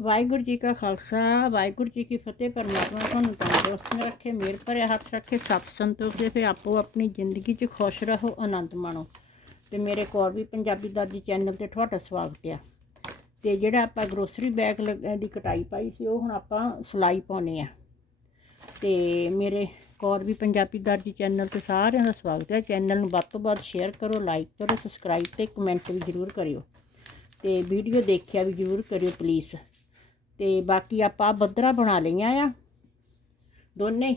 ਵਾਹਿਗੁਰੂ ਜੀ ਕਾ ਖਾਲਸਾ, ਵਾਹਿਗੁਰੂ ਜੀ ਕੀ ਫਤਿਹ, ਪਰਮਾਤਮਾ ਤੁਹਾਨੂੰ ਤੰਦਰੁਸਤ ਰੱਖੇ, ਮਿਹਰ ਭਰਿਆ ਹੱਥ ਰੱਖੇ, ਸਤ ਸੰਤੋਖ ਦੇ ਫੇ ਆਪੋ ਆਪਣੀ ਜ਼ਿੰਦਗੀ 'ਚ ਖੁਸ਼ ਰਹੋ, ਆਨੰਦ ਮਾਣੋ। ਤੇ ਮੇਰੇ ਕੋਲ ਵੀ ਪੰਜਾਬੀ ਦਾਦੀ ਚੈਨਲ ਤੇ ਤੁਹਾਡਾ ਸਵਾਗਤ ਆ। ਤੇ ਜਿਹੜਾ ਆਪਾਂ ਗਰੋਸਰੀ ਬੈਗ ਲੱਗ- ਦੀ ਕਟਾਈ ਪਾਈ ਸੀ, ਉਹ ਹੁਣ ਆਪਾਂ ਸਿਲਾਈ ਪਾਉਣੇ ਆ। ਤੇ ਮੇਰੇ ਕੋਰ ਵੀ ਪੰਜਾਬੀ ਦਾਦੀ ਚੈਨਲ ਤੇ ਸਾਰਿਆਂ ਦਾ ਸਵਾਗਤ ਹੈ ਚੈਨਲ ਨੂੰ ਵੱਧ ਤੋਂ ਵੱਧ ਸ਼ੇਅਰ ਕਰੋ ਲਾਈਕ ਕਰੋ ਸਬਸਕ੍ਰਾਈਬ ਤੇ ਕਮੈਂਟ ਵੀ ਜ਼ਰੂਰ ਕਰਿਓ। ਤੇ ਵੀਡੀਓ ਦੇਖਿਆ ਵੀ ਜ਼ਰੂਰ ਕਰਿਓ ਪਲੀਜ਼ ਤੇ ਬਾਕੀ ਆਪਾਂ ਬੱਦਰਾ ਬਣਾ ਲਈਆਂ ਆ ਦੋਨੇ। ਹੀ।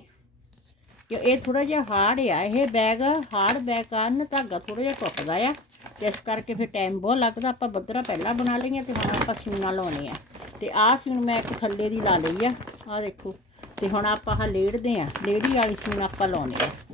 ਕਿ ਇਹ ਥੋੜਾ ਜਿਹਾ ਹਾਰਡ ਆ, ਇਹ ਬੈਗ ਹਾਰਡ ਬੈਗ ਕਾਰਨ ਧਾਗਾ ਥੋੜਾ ਜਿਹਾ ਟੁੱਟਦਾ ਆ। ਤੇ ਇਸ ਕਰਕੇ ਫਿਰ ਟਾਈਮ ਬਹੁਤ ਲੱਗਦਾ, ਆਪਾਂ ਬੱਦਰਾ ਪਹਿਲਾਂ ਬਣਾ ਲਈਆਂ ਤੇ ਹੁਣ ਆਪਾਂ ਸੀਣਾ ਲਾਉਣੇ ਆ। ਤੇ ਆਹ ਸੀਣ ਮੈਂ ਇੱਕ ਥੱਲੇ ਦੀ ਲਾ ਲਈ ਆ, ਆਹ ਦੇਖੋ। ਤੇ ਹੁਣ ਆਪਾਂ ਆਹ ਲੇੜਦੇ ਆ, ਲੇੜੀ ਵਾਲੀ ਸੀਣ ਆਪਾਂ ਲਾਉਣੇ ਆ।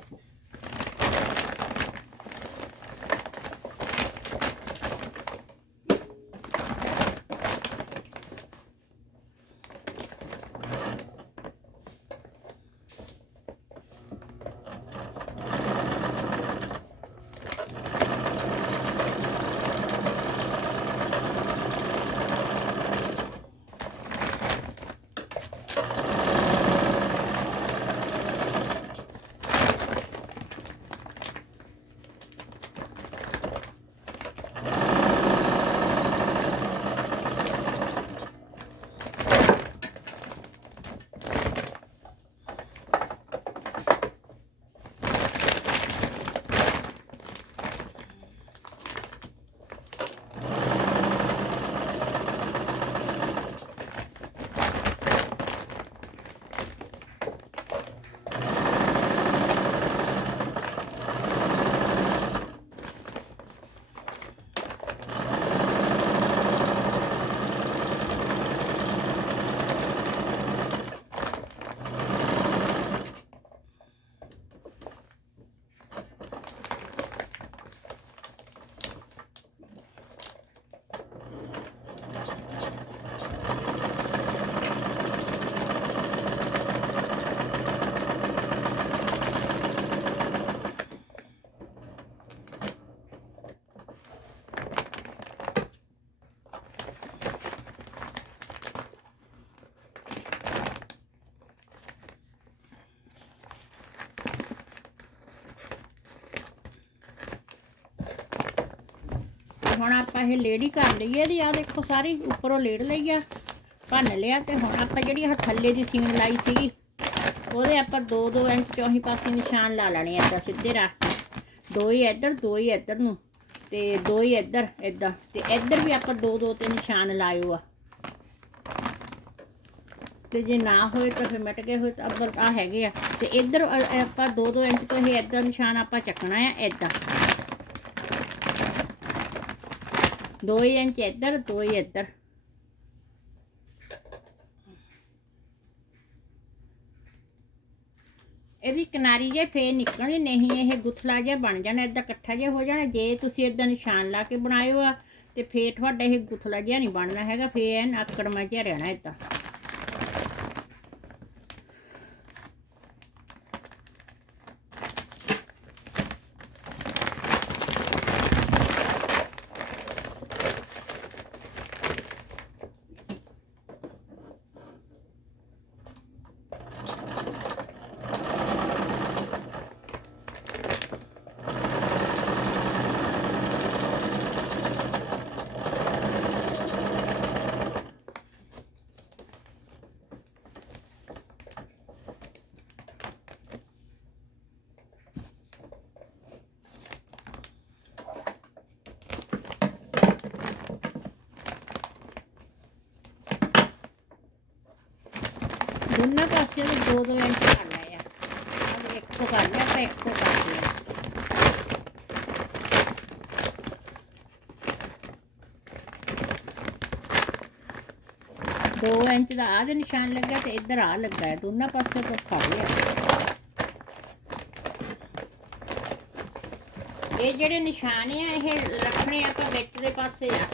ਹੁਣ ਆਪਾਂ ਇਹ ਲੇਡੀ ਕਰ ਲਈਏ ਇਹਦੀ ਆ ਦੇਖੋ ਸਾਰੀ, ਉੱਪਰੋਂ ਲੇੜ ਲਈ ਆ, ਭੰਨ ਲਿਆ ਤੇ ਹੁਣ ਆਪਾਂ ਜਿਹੜੀ ਆਹ ਥੱਲੇ ਦੀ ਸੀਨ ਲਾਈ ਸੀਗੀ, ਉਹਦੇ ਆਪਾਂ 2-2 ਇੰਚ ਚੌਹੀ ਪਾਸੇ ਨਿਸ਼ਾਨ ਲਾ ਲੈਣੇ ਆ ਸਿੱਧੇ ਰੱਖ ਕੇ ਦੋ ਹੀ ਇੱਧਰ, ਦੋ ਹੀ ਇੱਧਰ ਨੂੰ, ਤੇ ਦੋ ਹੀ ਇੱਧਰ ਇੱਦਾਂ ਤੇ ਇੱਧਰ ਵੀ ਆਪਾਂ ਦੋ ਦੋ ਤੇ ਨਿਸ਼ਾਨ ਲਾਇਓ ਆ। ਤੇ ਜੇ ਨਾ ਹੋਏ ਤਾਂ ਫਿਰ ਮਿਟ ਗਏ ਹੋਏ ਤਾਂ ਅੱਬਲ ਆ ਹੈਗੇ ਆ, ਤੇ ਇੱਧਰ ਆਪਾਂ 2-2 ਇੰਚ ਤੋਂ ਇਹ ਇੱਦਾਂ ਨਿਸ਼ਾਨ ਆਪਾਂ ਚੱਕਣਾ ਆ ਇੱਦਾਂ ਦੋ ਹੀ ਇੰਚ ਇੱਧਰ ਦੋ ਹੀ ਇੱਧਰ ਇਹਦੀ ਕਿਨਾਰੀ ਜੇ ਫੇਰ ਨਿਕਲਣੀ ਨਹੀਂ ਇਹ ਗੁਥਲਾ ਜਿਹਾ ਬਣ ਜਾਣਾ ਇਦਾਂ ਇਕੱਠਾ ਜਿਹਾ ਹੋ ਜਾਣਾ ਜੇ ਤੁਸੀਂ ਇਦਾਂ ਨਿਸ਼ਾਨ ਲਾ ਕੇ ਬਣਾਇਓ ਆ ਤੇ ਫੇਰ ਤੁਹਾਡਾ ਇਹ ਗੁਥਲਾ ਜਿਹਾ ਨਹੀਂ ਬਣਨਾ ਹੈਗਾ ਫੇਰ ਐਨ ਆਕੜਮਾ ਜਿਹਾ ਰਹਿਣਾ ਇਦਾਂ ਦੋਨਾਂ ਪਾਸਿਆਂ ਤੋਂ ਦੋ ਦੋ ਇੰਚ ਕਰ ਲਿਆ ਆ ਇੱਕ ਤੋਂ ਕਰ ਆਪਾਂ ਇੱਕ ਤੋਂ ਕਰ ਲਿਆ ਦੋ ਇੰਚ ਦਾ ਆਹ ਦੇ ਨਿਸ਼ਾਨ ਲੱਗਾ ਤੇ ਇੱਧਰ ਆ ਲੱਗਾ ਹੈ ਦੋਨਾਂ ਪਾਸੇ ਤੋਂ ਕਰ ਲਿਆ। ਇਹ ਜਿਹੜੇ ਨਿਸ਼ਾਨ ਆ, ਇਹ ਰੱਖਣੇ ਆਪਾਂ ਵਿੱਚ ਦੇ ਪਾਸੇ ਆ।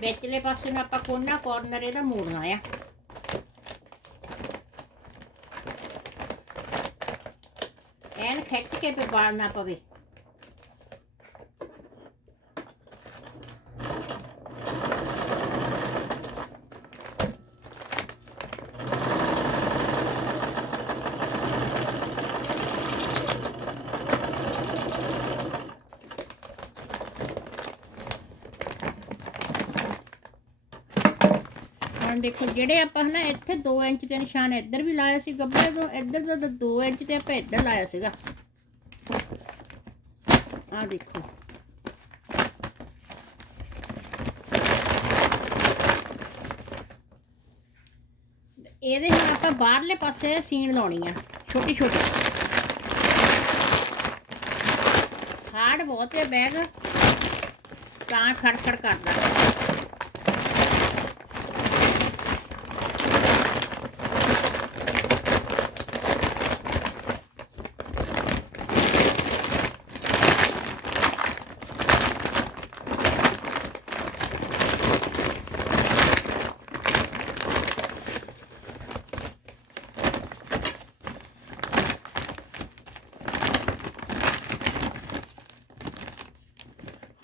ਵਿਚਲੇ ਪਾਸੇ ਨੂੰ ਆਪਾਂ ਕੋਨਾ ਕਾਰਨਰ ਇਹਦਾ ਮੋੜਨਾ ਆ। ਕੇ ਫਿਰ ਬਾੜਨਾ ਪਵੇ। ਹੁਣ ਦੇਖੋ ਜਿਹੜੇ ਆਪਾਂ ਹਨਾ ਇੱਥੇ 2 ਇੰਚ ਦੇ ਨਿਸ਼ਾਨ ਇੱਧਰ ਵੀ ਲਾਇਆ ਸੀ ਗੱਭੇ ਤੋਂ, ਇੱਧਰ ਦਾ 2 ਇੰਚ ਤੇ ਆਪਾਂ ਇੱਧਰ ਲਾਇਆ ਸੀਗਾ। ਆ ਦੇਖੋ। ਇਹਦੇ ਨਾਲ ਆਪਾਂ ਬਾਹਰਲੇ ਪਾਸੇ ਸੀਨ ਲਾਉਣੀ ਆ, ਛੋਟੀ ਛੋਟੀ। ਹਾਰਡ ਬਹੁਤ ਹੈ ਬੈਗ, ਤਾਂ ਖੜਖੜ ਕਰਦਾ।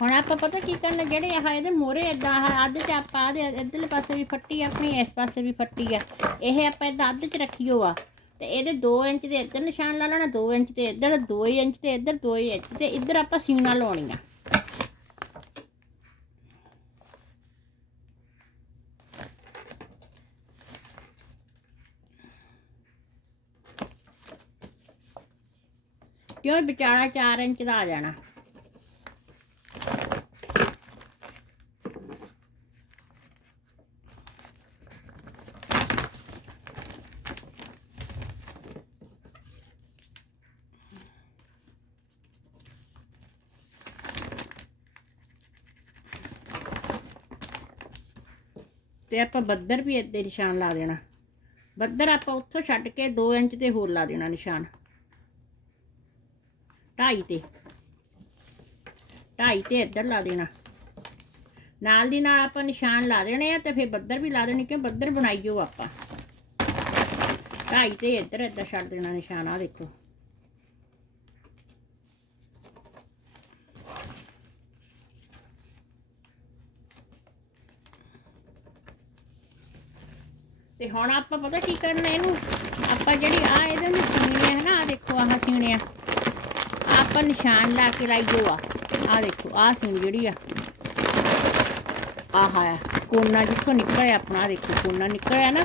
ਹੁਣ ਆਪਾਂ ਪਤਾ ਕੀ ਕਰਨਾ ਜਿਹੜੇ ਆਹ ਇਹਦੇ ਮੋਰੇ ਇਦਾਂ ਆਹ ਅੱਧ ਚ ਆਪਾਂ ਆਦੇ ਇੱਧਰਲੇ ਪਾਸੇ ਵੀ ਫੱਟੀ ਆ, ਆਪਣੀ ਇਸ ਪਾਸੇ ਵੀ ਫੱਟੀ ਆ। ਇਹ ਆਪਾਂ ਇਦਾਂ ਅੱਧ ਚ ਰੱਖੀਓ ਆ। ਤੇ ਇਹਦੇ 2 ਇੰਚ ਦੇ ਇੱਧਰ ਨਿਸ਼ਾਨ ਲਾ ਲੈਣਾ 2 ਇੰਚ ਤੇ ਇੱਧਰ 2 ਇੰਚ ਤੇ ਇੱਧਰ 2 ਇੰਚ ਤੇ ਇੱਧਰ ਆਪਾਂ ਸੀਨਾ ਲਾਉਣੀਆਂ। ਕਿਉਂ ਵਿਚਾਲਾ 4 ਇੰਚ ਦਾ ਆ ਜਾਣਾ? ਤੇ ਆਪਾਂ ਬੱਦਰ ਵੀ ਇੱਦੇ ਨਿਸ਼ਾਨ ਲਾ ਦੇਣਾ। ਬੱਦਰ ਆਪਾਂ ਉੱਥੋਂ ਛੱਡ ਕੇ 2 ਇੰਚ ਤੇ ਹੋਰ ਲਾ ਦੇਣਾ ਨਿਸ਼ਾਨ। ਢਾਈ ਤੇ। ਢਾਈ ਤੇ ਇੱਧਰ ਲਾ ਦੇਣਾ। ਨਾਲ ਦੀ ਨਾਲ ਆਪਾਂ ਨਿਸ਼ਾਨ ਲਾ ਦੇਣੇ ਆ ਤੇ ਫਿਰ ਬੱਦਰ ਵੀ ਲਾ ਦੇਣੀ ਕਿ ਬੱਦਰ ਬਣਾਈਓ ਆਪਾਂ। ਢਾਈ ਤੇ ਇੱਧਰ ਇੱਧਰ ਛੱਡ ਦੇਣਾ ਨਿਸ਼ਾਨ ਆ ਦੇਖੋ। ਹੁਣ ਆਪਾਂ ਪਤਾ ਕੀ ਕਰਨਾ ਇਹਨੂੰ? ਆਪਾਂ ਜਿਹੜੀ ਆ ਇਹਦੇ ਨੂੰ ਸੀਣੇ ਹੈ ਨਾ ਆ ਦੇਖੋ ਆਹ ਸੀਣੇ ਆ। ਆਪਾਂ ਨਿਸ਼ਾਨ ਲਾ ਕੇ ਲਾਈਓ ਆ। ਆ ਦੇਖੋ ਆ ਸੀਣ ਜਿਹੜੀ ਆ। ਆਹ ਆ ਕੋਨਾ ਜਿੱਥੋਂ ਨਿਕਲਿਆ ਆਪਣਾ, ਆਹ ਦੇਖੋ, ਕੋਨਾ ਨਿਕਲਿਆ ਨਾ।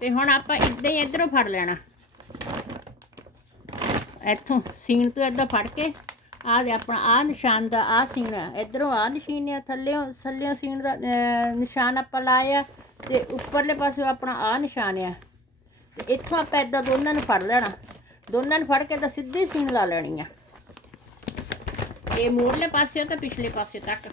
ਤੇ ਹੁਣ ਆਪਾਂ ਇਦਾਂ ਹੀ ਇਧਰੋਂ ਫੜ ਲੈਣਾ। ਇੱਥੋਂ ਸੀਨ ਤੋਂ ਇਦਾਂ ਫੜ ਕੇ, ਆਹ ਦੇ ਆਪਣਾ ਆਹ ਨਿਸ਼ਾਨ ਦਾ ਆਹ ਸੀਨ ਆ ਇਧਰੋਂ ਆਹ ਨਿਸ਼ਾਨ ਆ ਥੱਲੇੋਂ ਥੱਲੇੋਂ ਸੀਨ ਦਾ ਨਿਸ਼ਾਨ ਆਪਾਂ ਲਾਇਆ ਤੇ ਉੱਪਰਲੇ ਪਾਸੇ ਆਪਣਾ ਆਹ ਨਿਸ਼ਾਨ ਆ ਤੇ ਇੱਥੋਂ ਆਪਾਂ ਇਦਾਂ ਦੋਨਾਂ ਨੂੰ ਫੜ ਲੈਣਾ। ਦੋਨਾਂ ਨੂੰ ਫੜ ਕੇ ਤਾਂ ਸਿੱਧੀ ਸੀਨ ਲਾ ਲੈਣੀ ਆ ਇਹ ਮੋੜਲੇ ਪਾਸੇ ਤਾਂ ਪਿਛਲੇ ਪਾਸੇ ਤੱਕ।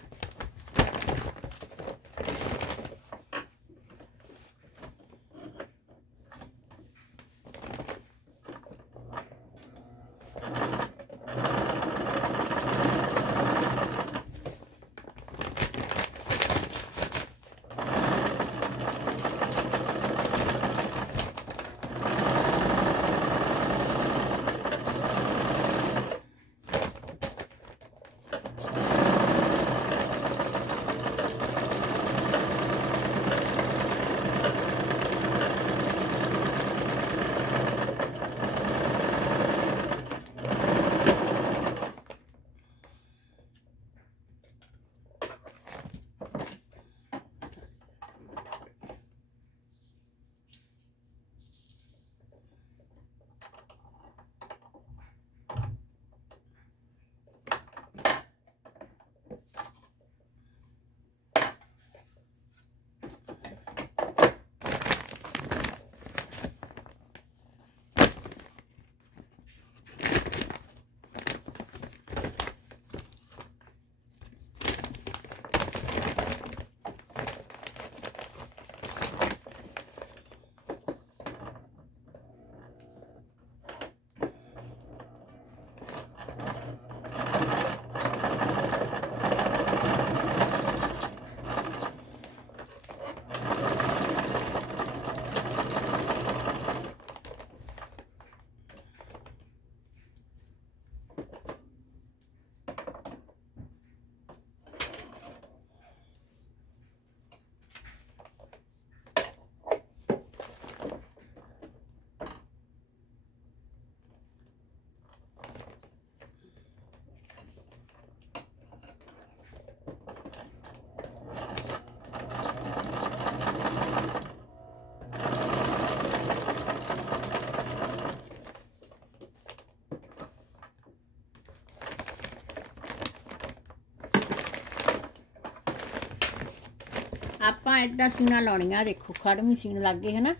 ਆਪਾਂ ਇਦਾਂ ਸੀਨਾ ਲਾਉਣੀਆਂ ਦੇਖੋ ਖੜਵੀਂ ਸੀਣ ਲੱਗ ਗਏ ਹਨਾ?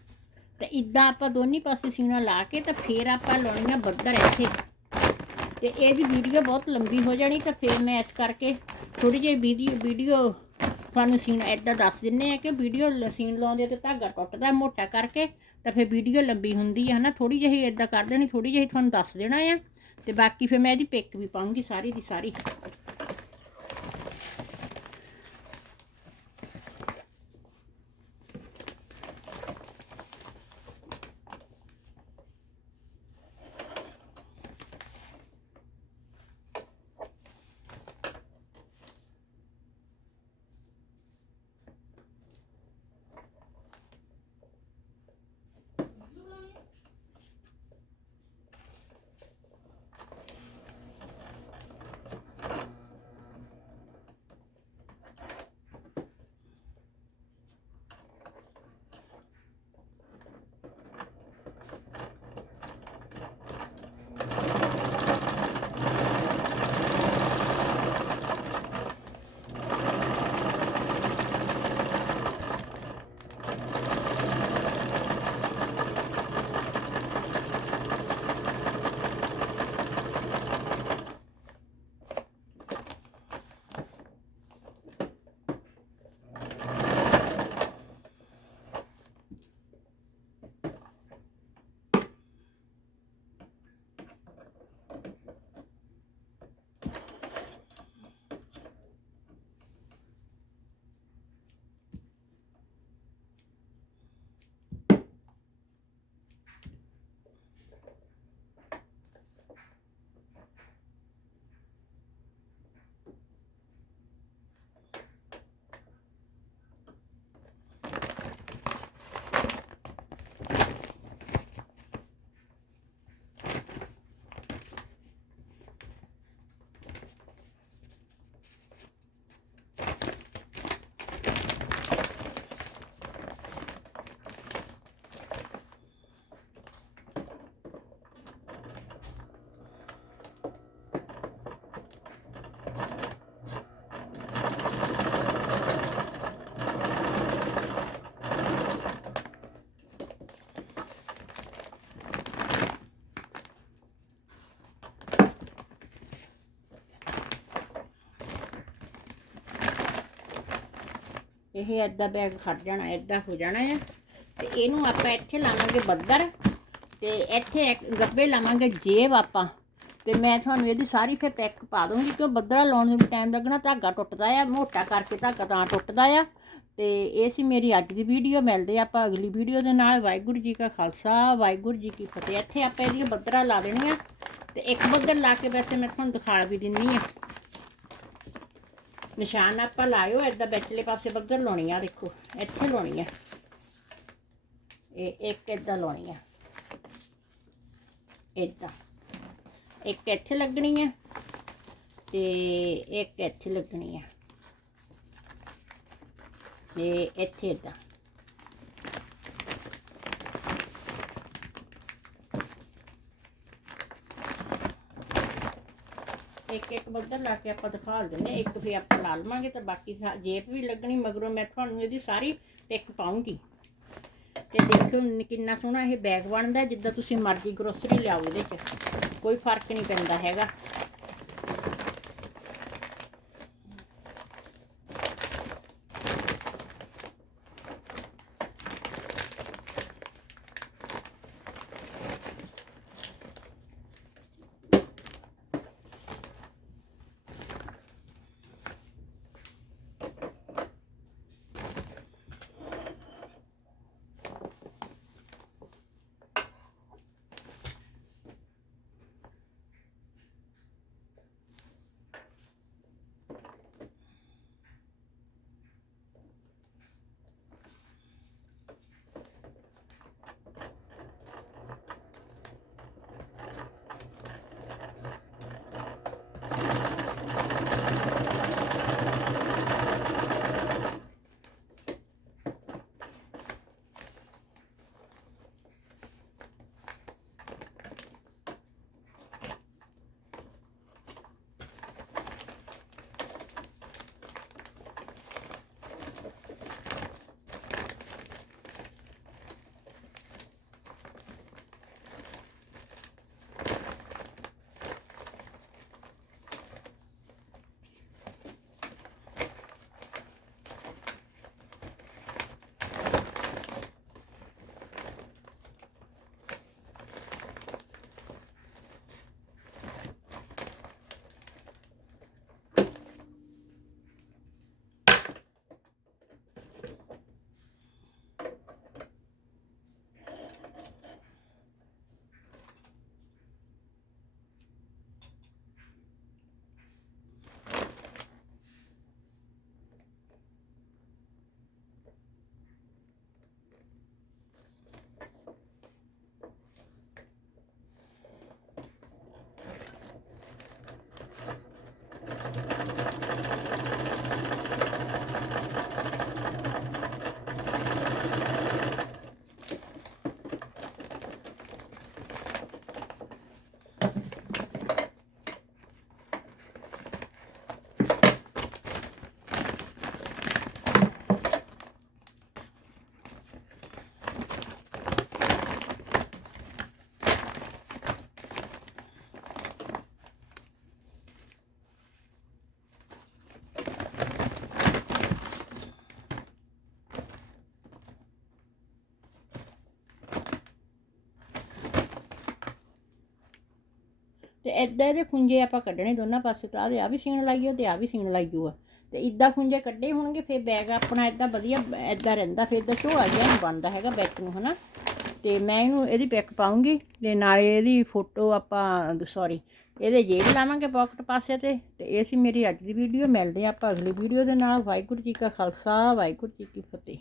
ਤੇ ਇਦਾਂ ਆਪਾਂ ਦੋਨੇ ਪਾਸੇ ਸੀਣਾ ਲਾ ਕੇ ਤਾਂ ਫੇਰ ਆਪਾਂ ਲਾਉਣੀਆਂ ਬੱਦਰ ਇੱਥੇ। ਤੇ ਇਹਦੀ ਵੀਡੀਓ ਬਹੁਤ ਲੰਬੀ ਹੋ ਜਾਣੀ ਤਾਂ ਫੇਰ ਮੈਂ ਇਸ ਕਰਕੇ ਥੋੜੀ ਜਿਹੀ ਵੀਡੀਓ ਵੀਡੀਓ ਤੁਹਾਨੂੰ ਸੀਨ ਇਦਾਂ ਦੱਸ ਦਿੰਨੇ ਆ ਕਿ ਵੀਡੀਓ ਸੀਨ ਲਾਉਂਦੇ ਤੇ ਧਾਗਾ ਟੁੱਟਦਾ ਮੋਟਾ ਕਰਕੇ ਤਾਂ ਫਿਰ ਵੀਡੀਓ ਲੰਬੀ ਹੁੰਦੀ ਹੈ ਨਾ ਥੋੜੀ ਜਿਹੀ ਇਦਾਂ ਕਰ ਦੇਣੀ ਥੋੜੀ ਜਿਹੀ ਤੁਹਾਨੂੰ ਦੱਸ ਦੇਣਾ ਆ। ਤੇ ਬਾਕੀ ਫਿਰ ਮੈਂ ਇਹਦੀ ਪਿਕ ਵੀ ਪਾਉਂਗੀ, ਸਾਰੀ ਦੀ ਸਾਰੀ। ਇਹ ਏਦਾਂ ਬੈਗ ਖੜ ਜਾਣਾ ਏਦਾਂ ਹੋ ਜਾਣਾ ਆ। ਤੇ ਇਹਨੂੰ ਆਪਾਂ ਇੱਥੇ ਲਾਵਾਂਗੇ ਬੱਦਰ ਤੇ ਇੱਥੇ ਇੱਕ ਗੱਬੇ ਲਾਵਾਂਗੇ ਜੇਬ ਆਪਾਂ। ਤੇ ਮੈਂ ਤੁਹਾਨੂੰ ਇਹਦੀ ਸਾਰੀ ਫੇ ਪੈਕ ਪਾ ਦੂੰਗੀ ਕਿਉਂ ਬੱਦਰਾ ਲਾਉਣ ਨੂੰ ਵੀ ਟਾਈਮ ਲੱਗਣਾ, ਧਾਗਾ ਟੁੱਟਦਾ ਆ, ਮੋਟਾ ਕਰਕੇ ਧਾਗਾ ਤਾਂ ਟੁੱਟਦਾ ਆ। ਤੇ ਇਹ ਸੀ ਮੇਰੀ ਅੱਜ ਦੀ ਵੀਡੀਓ ਮਿਲਦੇ ਆਪਾਂ ਅਗਲੀ ਵੀਡੀਓ ਦੇ ਨਾਲ। ਵਾਹਿਗੁਰੂ ਜੀ ਕਾ ਖਾਲਸਾ, ਵਾਹਿਗੁਰੂ ਜੀ ਕੀ ਫਤਿਹ। ਇੱਥੇ ਆਪਾਂ ਇਹਦੀਆਂ ਬੱਦਰਾ ਲਾ ਦੇਣੀਆਂ। ਤੇ ਇੱਕ ਬੱਦਰ ਲਾ ਕੇ ਵੈਸੇ ਮੈਂ ਤੁਹਾਨੂੰ ਦਿਖਾ ਵੀ ਦਿੰਨੀ ਆ ਨਿਸ਼ਾਨ ਆਪਾਂ ਲਾਇਓ, ਏਦਾਂ ਵਿਚਲੇ ਪਾਸੇ ਬੱਦਰ ਲਾਉਣੀ ਆ, ਦੇਖੋ, ਇੱਥੇ ਲਾਉਣੀ ਆ। ਇਹ ਇੱਕ ਏਦਾਂ ਲਾਉਣੀ ਆ। ਏਦਾਂ ਇੱਕ ਇੱਥੇ ਲੱਗਣੀ ਆ ਤੇ ਇੱਕ ਇੱਥੇ ਲੱਗਣੀ ਆ। ਤੇ ਇੱਥੇ ਏਦਾਂ ਇੱਕ ਇੱਕ ਬੱਦਲ ਲਾ ਕੇ ਆਪਾਂ ਦਿਖਾ ਦਿੰਦੇ ਇੱਕ ਫੇ ਆਪਾਂ ਲਾ ਲਵਾਂਗੇ ਤੇ ਬਾਕੀ ਜੇਬ ਵੀ ਲੱਗਣੀ ਮਗਰੋਂ ਮੈਂ ਤੁਹਾਨੂੰ ਇਹਦੀ ਸਾਰੀ ਪਿਕ ਪਾਉਂਗੀ। ਤੇ ਦੇਖੋ ਕਿੰਨਾ ਸੋਹਣਾ ਇਹ ਬੈਗ ਬਣਦਾ, ਜਿੱਦਾਂ ਤੁਸੀਂ ਮਰਜ਼ੀ ਗਰੋਸਰੀ ਲਿਆਓ ਇਹਦੇ 'ਚ। ਕੋਈ ਫ਼ਰਕ ਨਹੀਂ ਪੈਂਦਾ ਹੈਗਾ। ਤੇ ਐਦਾਂ ਇਹਦੇ ਖੁੰਝੇ ਆਪਾਂ ਕੱਢਣੇ ਦੋਨਾਂ ਪਾਸੇ ਤਾਂ। ਆ ਵੀ ਸੀਣ ਲਾਈਓ ਤੇ ਆ ਵੀ ਸੀਣ ਲਾਈਓ ਆ ਤੇ ਇਦਾਂ ਖੁੰਝੇ ਕੱਢੇ ਹੋਣਗੇ, ਫਿਰ ਬੈਗ ਆਪਣਾ ਇਦਾਂ ਵਧੀਆ ਇਦਾਂ ਰਹਿੰਦਾ, ਫਿਰ ਇਦਾਂ ਝੋਲਾ ਜਿਹਾ ਬਣਦਾ ਹੈਗਾ ਬੈਗ ਨੂੰ, ਹਨਾ। ਤੇ ਮੈਂ ਇਹਨੂੰ ਇਹਦੀ ਪਿਕ ਪਾਉਂਗੀ ਤੇ ਨਾਲੇ ਇਹਦੀ ਫੋਟੋ ਆਪਾਂ ਸੌਰੀ ਇਹਦੇ ਜੇਬ ਲਾਵਾਂਗੇ ਪਾਕਟ ਪਾਸੇ ਤੇ। ਤੇ ਇਹ ਸੀ ਮੇਰੀ ਅੱਜ ਦੀ ਵੀਡੀਓ ਮਿਲਦੇ ਹਾਂ ਆਪਾਂ ਅਗਲੀ ਵੀਡੀਓ ਦੇ ਨਾਲ। ਵਾਹਿਗੁਰੂ ਜੀ ਕਾ ਖਾਲਸਾ, ਵਾਹਿਗੁਰੂ ਜੀ ਕੀ ਫਤਿਹ।